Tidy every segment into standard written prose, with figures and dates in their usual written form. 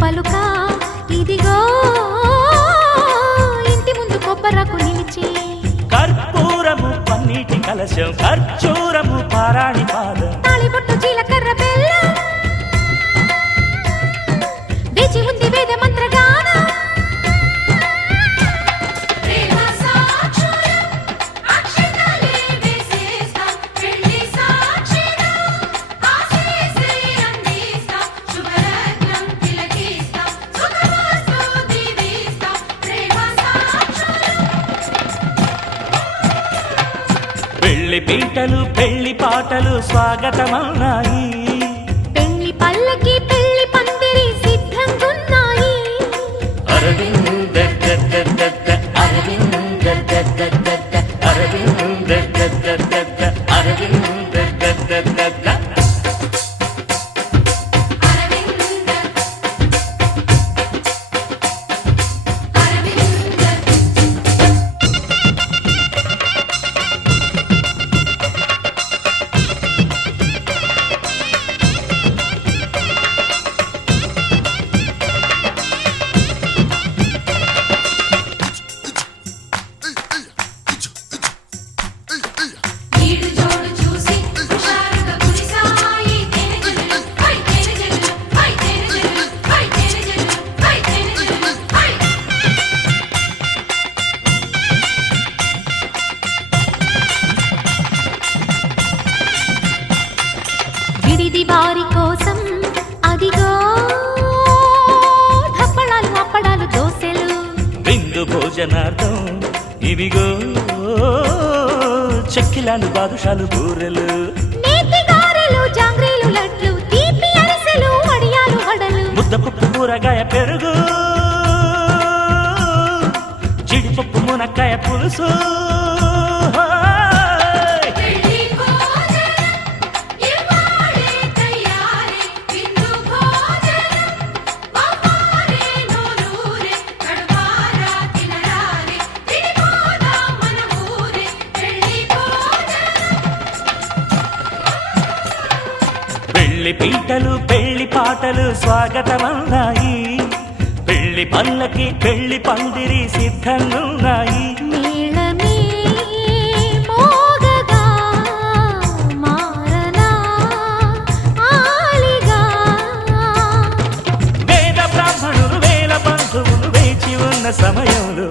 పలుక ఇదిగో ఇంటి ముందు కొబ్బరకు నిలిచి కర్పూరము పన్నీటి కలశం ఖర్జూరము పారాణి పాదం తాళిబొట్టు జీలకర్ర బెల్లం వేచి ఉంది వేద మంత్రగానం పెళ్లి పీటలు పెళ్లి పాటలు స్వాగతమన్నాయి పెళ్లి పల్లకి పెళ్లి పందిరి సిద్ధంగున్నాయి అరవింద అరవింద అరవింద అరవింద విడిది వారి కోసం అదిగో ధప్పడాలు అప్పడాలు దోసెలు విందు భోజనార్థం ఇవిగో చెక్కిలాలు బాదుషాలు బూరెలు నేతి గారెలు జాంగ్రీలు లడ్లు తీపి అరిసెలు వడియాలు వడలు ముద్దపప్పు కూరగాయ పెరుగు జీడిపప్పు మునక్కాయ పులుసు పెళ్లి పీటలు పెళ్లి పాటలు స్వాగతమన్నాయి పెళ్లి పల్లకి పెళ్లి పందిరి సిద్ధంగున్నాయి మేళమే మోగగా మారనా ఆలిగా వేద బ్రాహ్మణులు వేల బంధువులు వేచి ఉన్న సమయంలో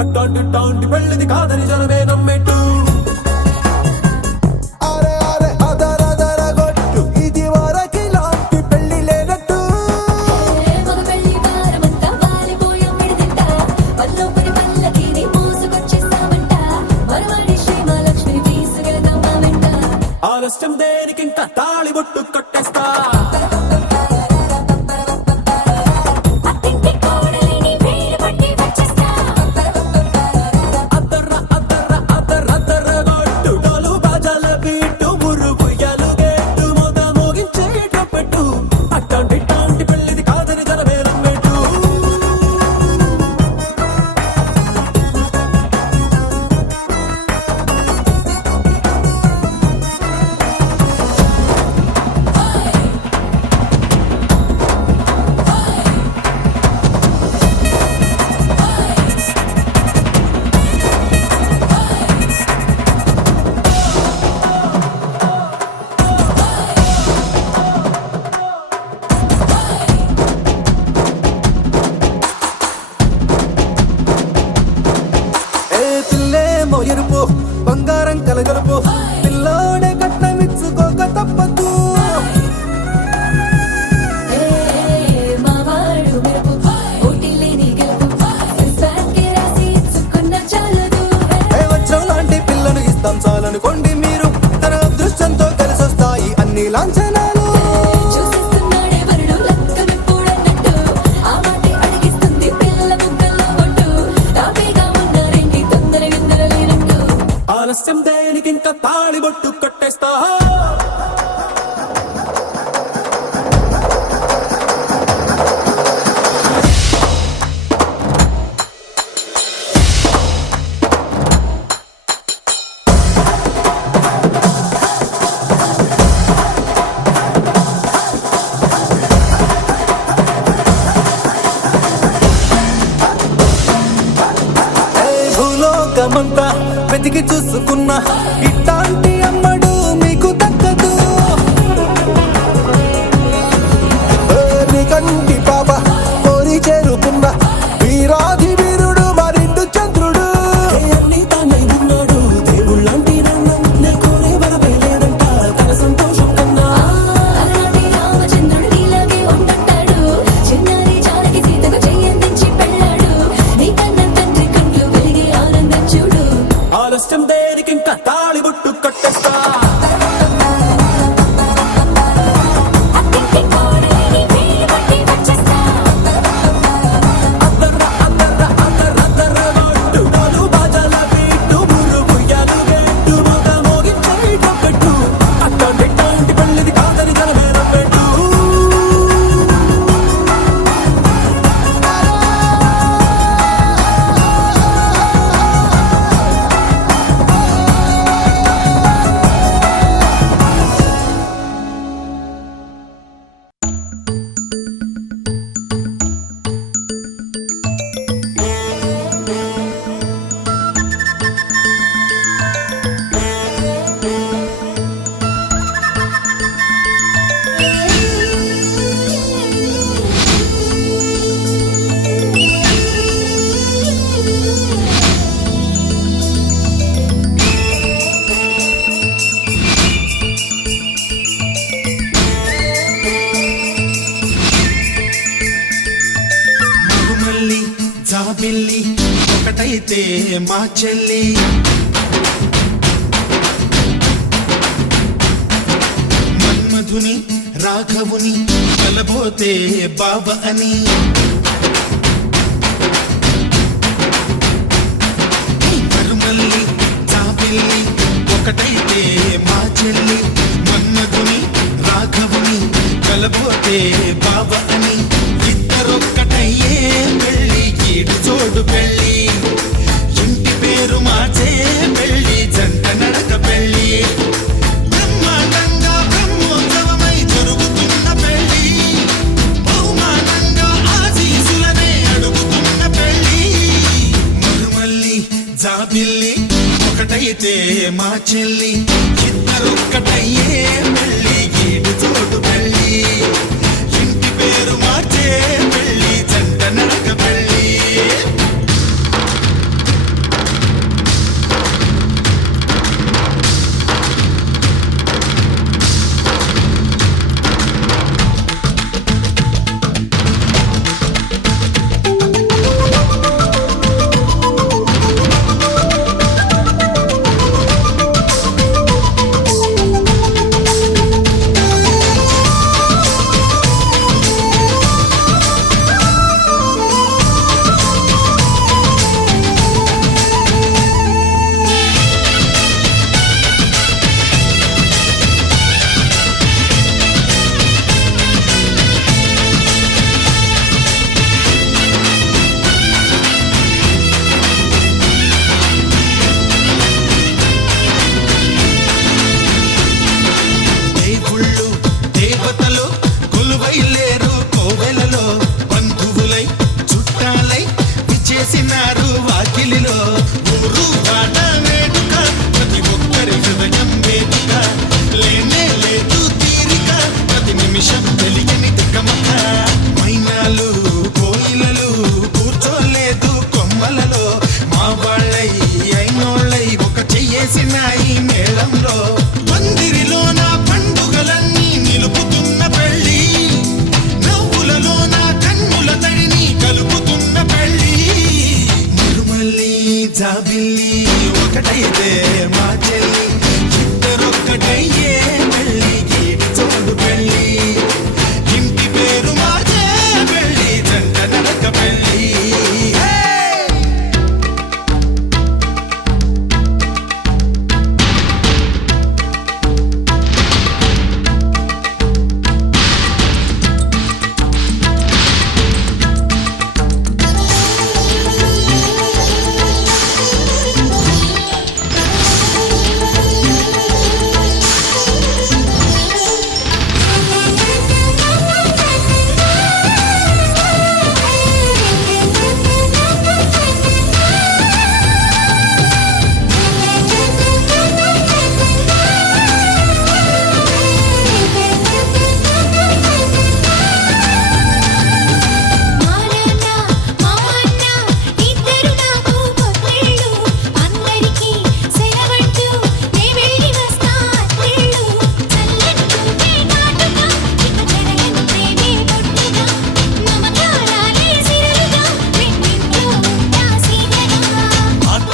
అట్టాంటి పెళ్ళిది కాదని జనమే నమ్మెట్టు అరే అరే అదర గొట్టు ఇది వరకి లాంటి పెళ్లి లేనట్టు మగ పెళ్లి వారమంతా వాలిపోయాం విడిదింట పల్లోపరి పల్లకిని మోసుకొచ్చేస్తామంట మరవాడి శ్రీమహాలక్ష్మిని తీసుకెళ్దాం మా వెంట ఆలస్యం దేనికింత తాళి బొట్టు కొట్టేస్తా అత్తింటి కోడలిని వేలు పట్టి వచ్చేస్తా అదర లోకమంతా వెతికి చూసుకున్నా ఇట్లాంటి అమ్మడు మీకు దక్కదు. కంటి పాప కోరి చేరుకున్న వీరాధి వీరుడు మరిండు చంద్రుడు. అన్ని తానై ఉన్నాడు దేవుళ్ళంటి నన్నం నే కోరే వరమే లేదంట తన సంతోషం కన్నా. అలాంటి రామచంద్రుడు ఇలాగే ఉండంటాడు. చిన్నారి జానకి సీతకు చెయ్యందించి పెళ్ళాడు. నీ కన్న తండ్రి కంట్లు వెలిగి ఆనందం చూడు. ఆలస్యం దేనికింకా తాళి బుట్టు కట్టేస్తా. అత్తింటి కోడలిని వేలు పట్టి వచ్చేస్తా. అద్దర్ర అద్దర్ర అద్దర్ర అద్దర్ర కొట్టు డోలు బాజాల బీటు మురు బుయ్యాలు గెట్టు మొగ మోగించేయటం పెట్టు. అట్లాంటి పెళ్ళిది కాదని జనమేరం పెట్టు. మరుమల్లి జాబిల్లి ఒకటైతే మా చెల్లి. మన్మధుని రాఘవుని కలబోతే బావ అని. మరుమల్లి జాబిల్లి ఒకటైతే మా చెల్లి. మన్మధుని రాఘవుని కలబోతే బావ అని. ఇద్దరొక్కటయ్యే పెళ్ళి ఈడు చోడు పెళ్ళి. ఇంటి పేరు మార్చే పెళ్ళి జంట నడక పెళ్ళి. బ్రహ్మాండంగా బ్రహ్మోత్సవమై జరుగుతున్న పెళ్ళి. బహుమానంగా ఆశీసులనే అడుగుతున్న పెళ్ళి. మరుమల్లి జాబిల్లి ఒకటైతే మా చెల్లి. ఇద్దరొక్కటయ్యే పెళ్ళి ఈడు చోటు పెళ్ళి. ఇంటి పేరు మార్చే పెళ్ళి జంట నడక పెళ్ళి. దేవుళ్ళు దేవతలు కొలువైలేరు కోవెలలో. బంధువులై చుట్టాలై విచ్చేసినారు వాకిలిలో. ఊరు పాట వేడుక ప్రతి ఒక్కరి హృదయం వేదిక. లేనే లేదు తీరిక ప్రతి నిమిషం తెలియని తికమక. మైనాలు కోయిలలు కూర్చోలేదు కొమ్మలలో. మా వాళ్ళై అయినోళ్ళై ఒక చెయ్యేసినాయి మేళంలో. పందిరిలోన పండుగలన్నీ నిలుపుతున్న పెళ్ళి. నవ్వులలోన కన్నుల తడిని కలుపుతున్న పెళ్ళి. మరుమల్లి జాబిల్లి ఒకటైతే మా చెల్లి. ఇద్దరొక్కటయ్యే పెళ్ళి ఈడు చోడు పెళ్ళి. ఇంటి పేరు మార్చే పెళ్ళి జంట నడక పెళ్ళి.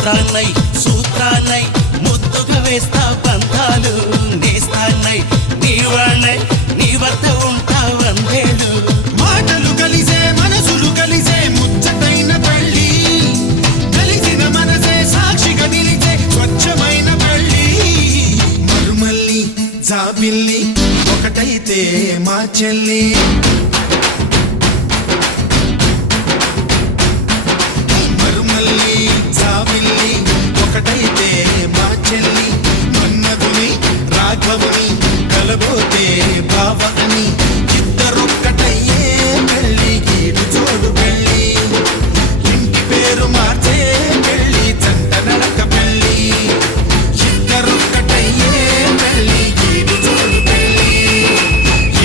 వస్తానై సూత్రానై ముద్దుగా వేస్తా బంధాలు నేస్తానై నీవాణై నీ వద్ద ఉంటా వందేళ్ళు మాటలు కలిసే మనసులు కలిసే ముచ్చటైన పెళ్ళి కలిసిన మనసే సాక్షిగా నిలిచే స్వచ్ఛమైన పెళ్ళి మరుమల్లి జాబిల్లి ఒకటైతే మా చెల్లి మరుమల్లి జాబిల్లి ఒకటైతే మా చెల్లి మన్నదుని రాఘవుని కలబోతే బావ అని ఇద్దరొక్కటయ్యే పెళ్ళి గీడు చోడు పెళ్ళి ఇంటి పేరు మార్చే పెళ్ళి జంట నడక పెళ్ళి ఇద్దరొక్కటయ్యే పెళ్ళి గీడు చోడు పెళ్ళి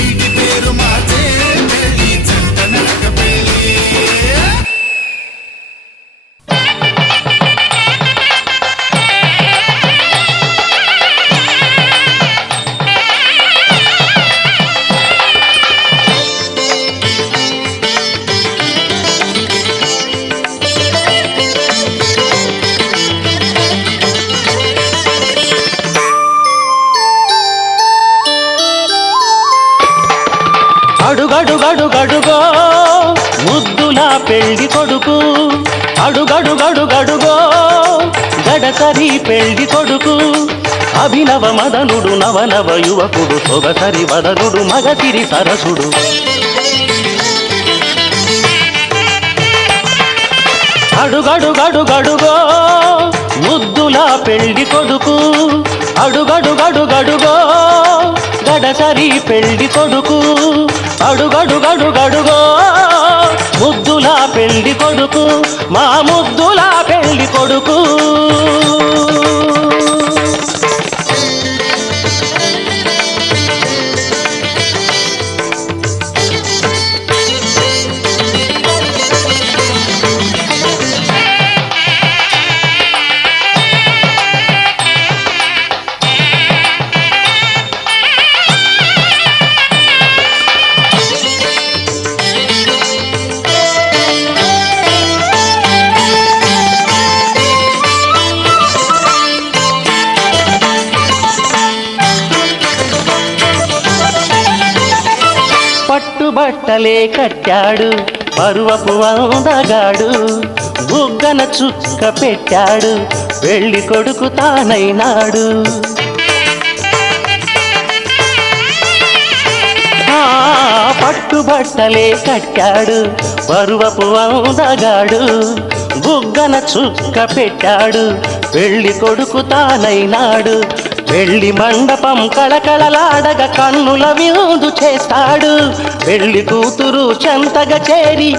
ఇంటి పేరు మార్చే పెళ్ళి జంట నడక పెళ్ళి అడుగడుగడుగడుగో ముద్దులా పెళ్లి కొడుకు అడుగడుగడుగడుగో గడసరి పెళ్లి కొడుకు అభినవ మదనుడు నవనవ యువకుడు సొగసరి వదనుడు మగసిరి సరసుడు అడుగడుగడుగడుగో ముద్దులా పెళ్లి కొడుకు అడుగడుగడుగడుగో గడసరి పెళ్లి కొడుకు అడుగడుగడుగడుగో ముద్దులా పెళ్లి కొడుకు మా ముద్దులా పెళ్లి కొడుకు పట్టుబట్టలే కట్టాడు పరువపు అందగాడు బుగ్గన చుక్క పెట్టాడు పెళ్లి కొడుకు తానైనాడు పట్టుబట్టలే కట్టాడు పరువపు అందగాడు బుగ్గన చుక్క పెట్టాడు పెళ్లి కొడుకు తానైనాడు పెళ్లి మండపం కళకళలాడగా కన్నుల విందు చేస్తాడు పెళ్లి కూతురు చెంతగా చేరి